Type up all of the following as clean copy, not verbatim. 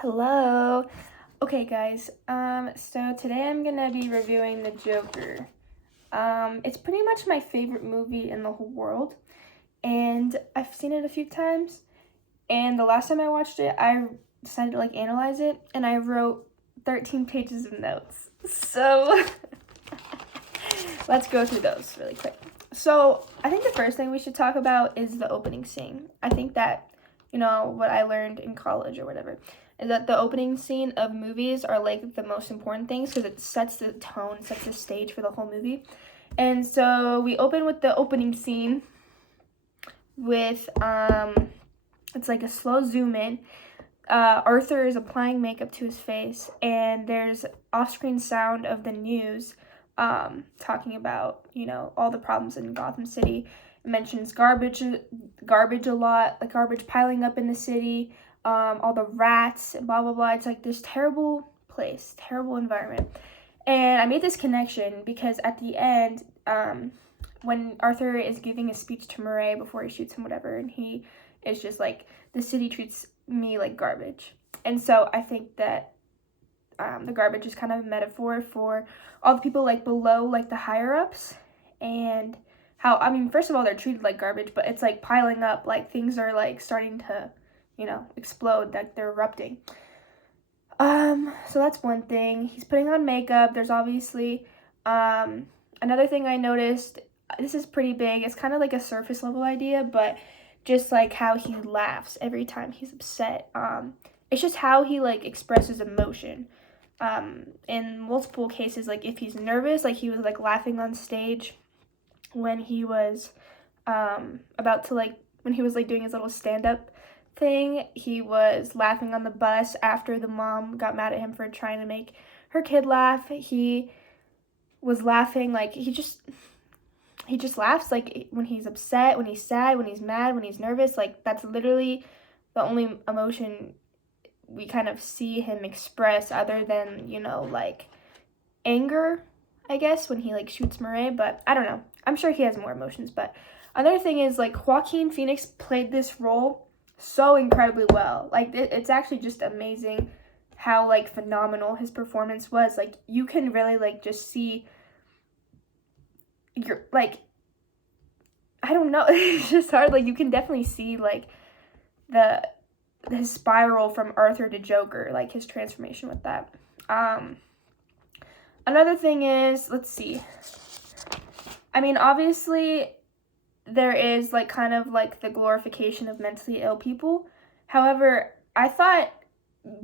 Hello. Okay, guys. So today I'm gonna be reviewing The Joker. It's pretty much my favorite movie in the whole world, and I've seen it a few times. And the last time I watched it, I decided to analyze it, and I wrote 13 pages of notes. So let's go through those really quick. So I think the first thing we should talk about is the opening scene. I think that what I learned in college or whatever is that the opening scene of movies are the most important things because it sets the tone, sets the stage for the whole movie. And so we open with the opening scene with it's like a slow zoom in. Arthur is applying makeup to his face, and there's off-screen sound of the news talking about all the problems in Gotham City. It mentions garbage a lot, like garbage piling up in the city, all the rats, blah blah blah. It's like this terrible place, terrible environment. And I made this connection because at the end, when Arthur is giving a speech to Murray before he shoots him, whatever, and he is just like, the city treats me like garbage. And so I think that the garbage is kind of a metaphor for all the people below, the higher ups, and how, first of all, they're treated like garbage, but it's piling up, things are starting to, explode, they're erupting. So that's one thing. He's putting on makeup. There's obviously, another thing I noticed, this is pretty big, it's kind of like a surface level idea, but just how he laughs every time he's upset. It's just how he expresses emotion. In multiple cases, if he's nervous, he was laughing on stage when he was about to when he was doing his little stand-up thing. He was laughing on the bus after the mom got mad at him for trying to make her kid laugh. He was laughing he just laughs when he's upset, when he's sad, when he's mad, when he's nervous. That's literally the only emotion we kind of see him express, other than anger, I guess, when he shoots Murray. But I don't know, I'm sure he has more emotions. But another thing is Joaquin Phoenix played this role so incredibly well. It's actually just amazing how phenomenal his performance was. You can really just see your I don't know, it's just hard. You can definitely see his spiral from Arthur to Joker, his transformation with that. Another thing is, let's see, obviously there is kind of the glorification of mentally ill people. However, I thought,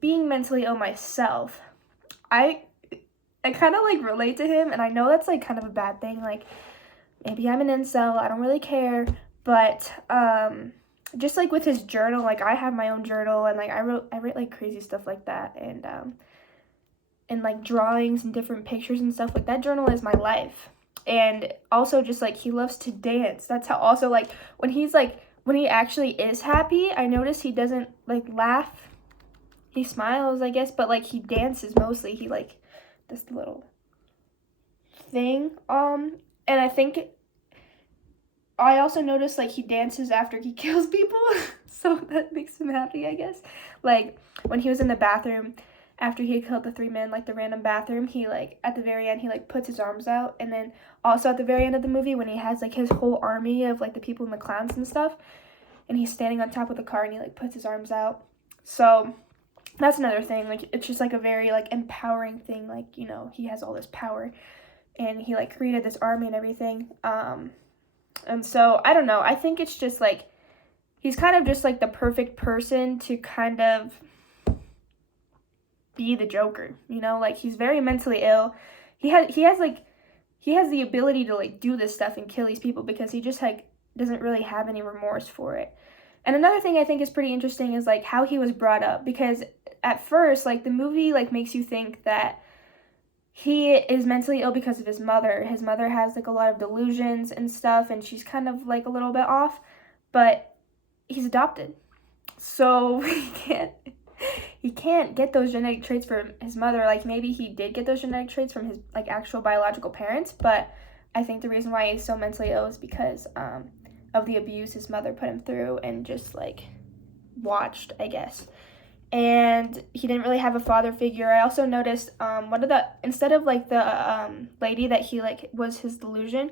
being mentally ill myself, I kind of relate to him, and I know that's kind of a bad thing. Maybe I'm an incel, I don't really care, but just with his journal, I have my own journal, and I write crazy stuff like that, and drawings and different pictures and stuff. That journal is my life. And also just he loves to dance. That's how, also when he's when he actually is happy, I notice he doesn't laugh. He smiles, I guess, but he dances mostly. He this little thing. And I think I also noticed he dances after he kills people. So that makes him happy, I guess. When he was in the bathroom after he had killed the three men, the random bathroom, he at the very end, he puts his arms out. And then also at the very end of the movie, when he has his whole army of the people in the clowns and stuff, and he's standing on top of the car, and he puts his arms out. So that's another thing. It's just a very empowering thing. He has all this power, and he created this army and everything. And so I don't know, I think it's just he's kind of just the perfect person to kind of be the Joker, he's very mentally ill. He has the ability to do this stuff and kill these people because he just doesn't really have any remorse for it. And another thing I think is pretty interesting is how he was brought up, because at first the movie makes you think that he is mentally ill because of his mother. His mother has a lot of delusions and stuff, and she's kind of a little bit off, but he's adopted, so he can't get those genetic traits from his mother. Maybe he did get those genetic traits from his actual biological parents, but I think the reason why he's so mentally ill is because of the abuse his mother put him through and just watched, I guess. And he didn't really have a father figure. I also noticed instead of like the lady that he like was his delusion,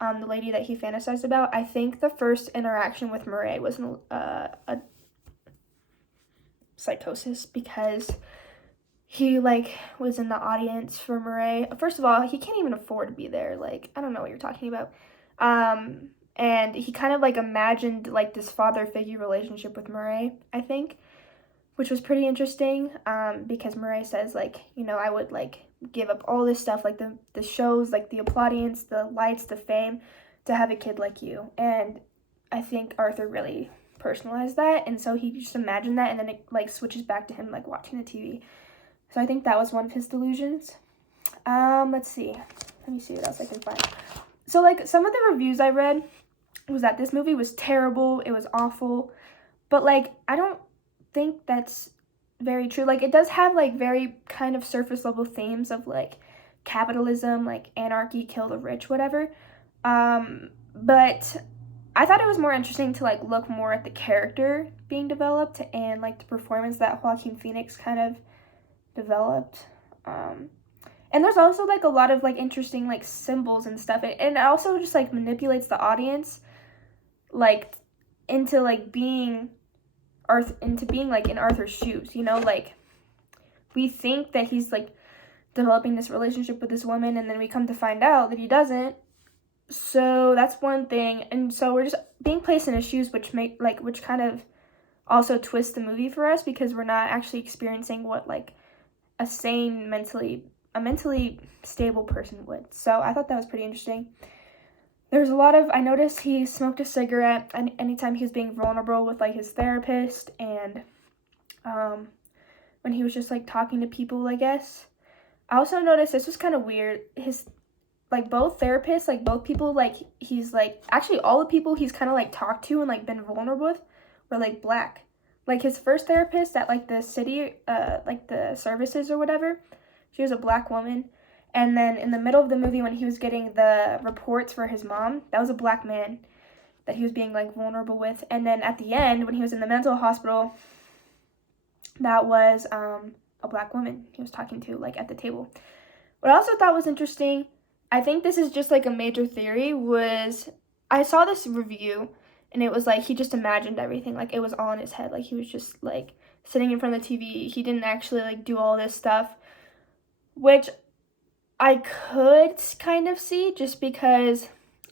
the lady that he fantasized about, I think the first interaction with Murray was a psychosis, because he like was in the audience for Murray. First of all, he can't even afford to be there. Like, I don't know what you're talking about. And he kind of like imagined like this father figure relationship with Murray, I think, which was pretty interesting, because Murray says like, you know, I would like give up all this stuff, like the shows, like the applaudance, the lights, the fame, to have a kid like you. And I think Arthur really personalized that, and so he just imagined that, and then it like switches back to him like watching the TV. So I think that was one of his delusions. Let's see. Let me see what else I can find. So like some of the reviews I read was that this movie was terrible, it was awful, but like I don't think that's very true. Like it does have like very kind of surface level themes of like capitalism, like anarchy, kill the rich, whatever. But I thought it was more interesting to like look more at the character being developed and like the performance that Joaquin Phoenix kind of developed. And there's also like a lot of like interesting like symbols and stuff, and it also just like manipulates the audience like into being like in Arthur's shoes, you know, like we think that he's like developing this relationship with this woman, and then we come to find out that he doesn't. So that's one thing, and so we're just being placed in his shoes, which kind of also twists the movie for us, because we're not actually experiencing what like a mentally stable person would. So I thought that was pretty interesting. I noticed he smoked a cigarette anytime he was being vulnerable with like his therapist, and when he was just like talking to people, I guess. I also noticed this was kind of weird. His like both therapists, like both people, like he's like actually all the people he's kind of like talked to and like been vulnerable with were like black. Like his first therapist at like the city, like the services or whatever, she was a black woman. And then in the middle of the movie when he was getting the reports for his mom, that was a black man that he was being like vulnerable with. And then at the end when he was in the mental hospital, that was a black woman he was talking to like at the table. What I also thought was interesting, I think this is just like a major theory, was I saw this review and it was like he just imagined everything, like it was all in his head, like he was just like sitting in front of the TV, he didn't actually like do all this stuff, which I could kind of see, just because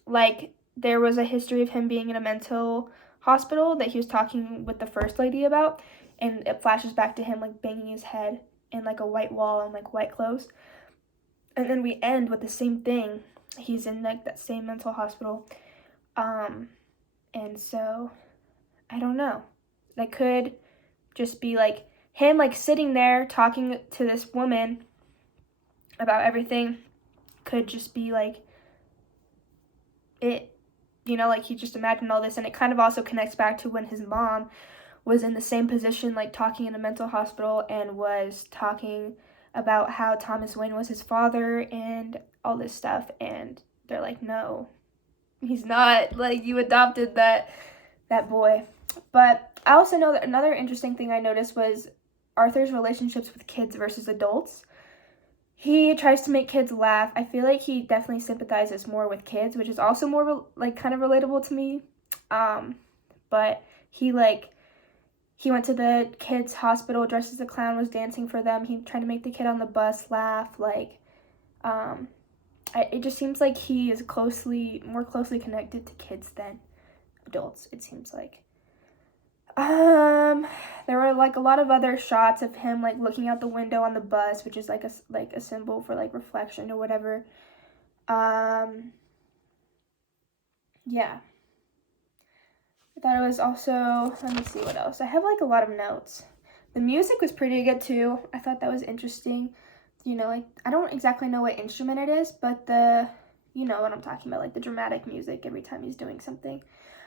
like there was a history of him being in a mental hospital that he was talking with the first lady about, and it flashes back to him like banging his head in like a white wall and like white clothes. And then we end with the same thing. He's in like that same mental hospital. And so I don't know. That could just be like him like sitting there talking to this woman about everything. Could just be like it, you know, like he just imagined all this. And it kind of also connects back to when his mom was in the same position, like talking in a mental hospital, and was talking about how Thomas Wayne was his father and all this stuff, and they're like, no, he's not, like you adopted that boy. But I also know that another interesting thing I noticed was Arthur's relationships with kids versus adults. He tries to make kids laugh. I feel like he definitely sympathizes more with kids, which is also more like kind of relatable to me. But he went to the kids' hospital dressed as a clown, was dancing for them. He tried to make the kid on the bus laugh. It just seems like he is more closely connected to kids than adults, it seems like. There were like a lot of other shots of him like looking out the window on the bus, which is like a symbol for like reflection or whatever. Yeah. I thought it was also, let me see what else. I have like a lot of notes. The music was pretty good too. I thought that was interesting. You know, like I don't exactly know what instrument it is, but you know what I'm talking about, like the dramatic music every time he's doing something.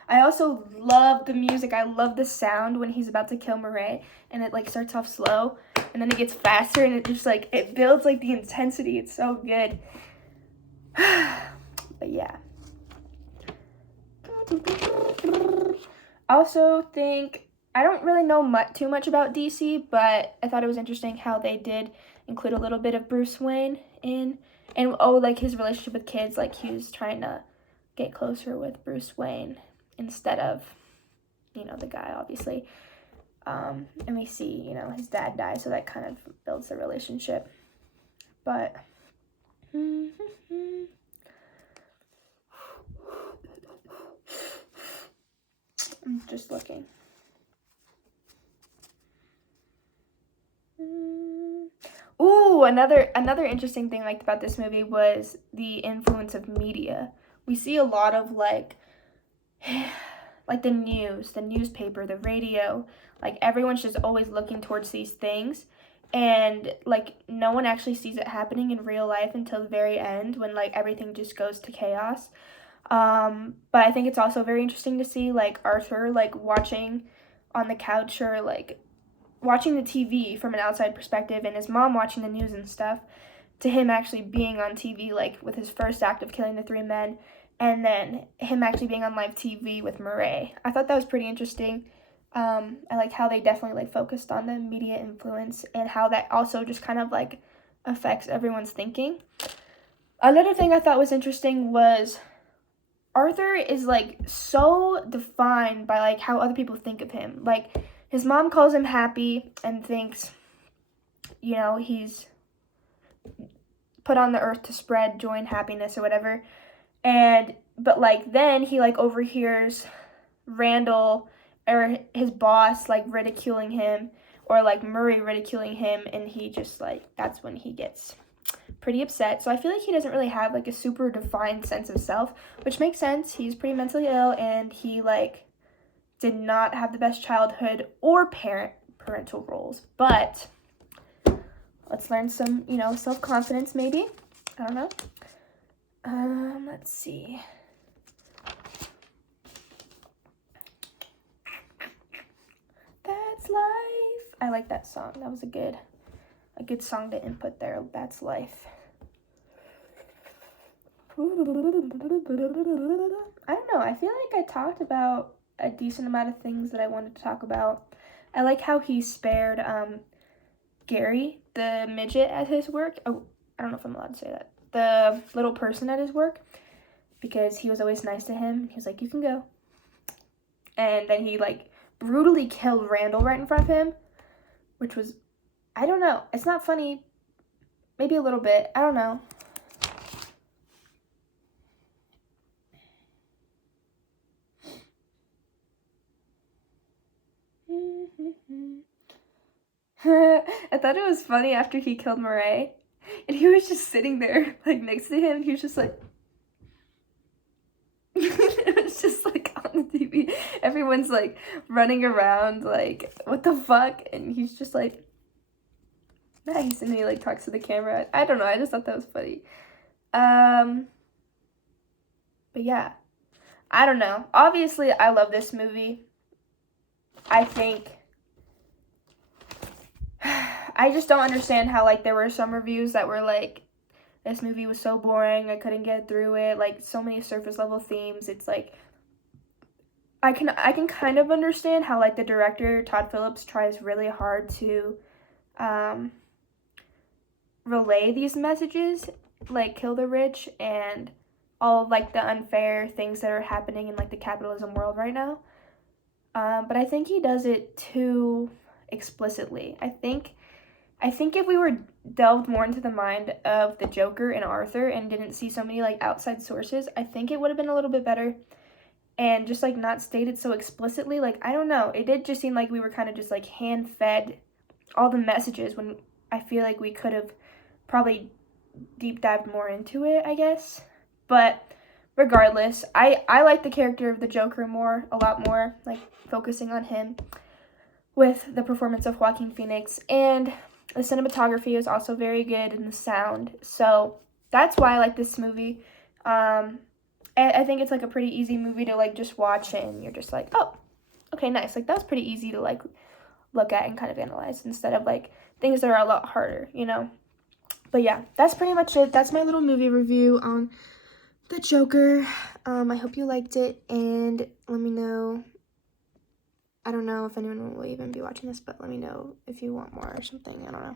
I also love the music. I love the sound when he's about to kill Murray, and it like starts off slow and then it gets faster, and it just like it builds like the intensity. It's so good. But yeah. I also think I don't really know too much about DC, but I thought it was interesting how they did include a little bit of Bruce Wayne in, and like his relationship with kids, like he was trying to get closer with Bruce Wayne instead of, the guy, obviously. And we see, his dad dies, so that kind of builds the relationship. But I'm just looking. Ooh, another interesting thing I liked about this movie was the influence of media. We see a lot of like the news, the newspaper, the radio, like everyone's just always looking towards these things, and like no one actually sees it happening in real life until the very end when like everything just goes to chaos. But I think it's also very interesting to see like Arthur like watching on the couch or like watching the TV from an outside perspective, and his mom watching the news and stuff, to him actually being on TV like with his first act of killing the 3 men, and then him actually being on live TV with Murray. I thought that was pretty interesting. I like how they definitely like focused on the media influence and how that also just kind of like affects everyone's thinking. Another thing I thought was interesting was Arthur is like so defined by like how other people think of him. Like his mom calls him happy and thinks, he's put on the earth to spread joy and happiness or whatever. But like then he like overhears Randall or his boss like ridiculing him, or like Murray ridiculing him, and he just like, that's when he gets pretty upset. So I feel like he doesn't really have like a super defined sense of self, which makes sense. He's pretty mentally ill, and he like did not have the best childhood or parental roles. But let's learn some, self-confidence maybe. I don't know. Let's see. That's life. I like that song. That was a good song to input there. That's life. I don't know. I feel like I talked about a decent amount of things that I wanted to talk about. I like how he spared Gary, the midget at his work. Oh, I don't know if I'm allowed to say that. The little person at his work, because he was always nice to him. He was like, you can go. And then he like brutally killed Randall right in front of him, which was, I don't know. It's not funny. Maybe a little bit. I don't know. I thought it was funny after he killed Murray, and he was just sitting there like next to him, and he was just like it was just like on the TV, everyone's like running around like what the fuck, and he's just like nice, and he like talks to the camera. I don't know, I just thought that was funny. But yeah, I don't know, obviously I love this movie. I think I just don't understand how like there were some reviews that were like, this movie was so boring, I couldn't get through it, like so many surface level themes. It's like I can kind of understand how like the director Todd Phillips tries really hard to relay these messages, like kill the rich and all of like the unfair things that are happening in like the capitalism world right now. But I think he does it too explicitly. I think if we were delved more into the mind of the Joker and Arthur and didn't see so many like outside sources, I think it would have been a little bit better, and just like not stated so explicitly. Like, I don't know, it did just seem like we were kind of just like hand fed all the messages, when I feel like we could have probably deep dived more into it, I guess. But regardless, I like the character of the Joker a lot more, like focusing on him with the performance of Joaquin Phoenix, and the cinematography is also very good, and the sound. So that's why I like this movie. I think it's like a pretty easy movie to like just watch, and you're just like, oh, okay, nice. Like that's pretty easy to like look at and kind of analyze, instead of like things that are a lot harder, But yeah, that's pretty much it. That's my little movie review on the Joker. I hope you liked it, and let me know I don't know if anyone will even be watching this, but let me know if you want more or something. I don't know.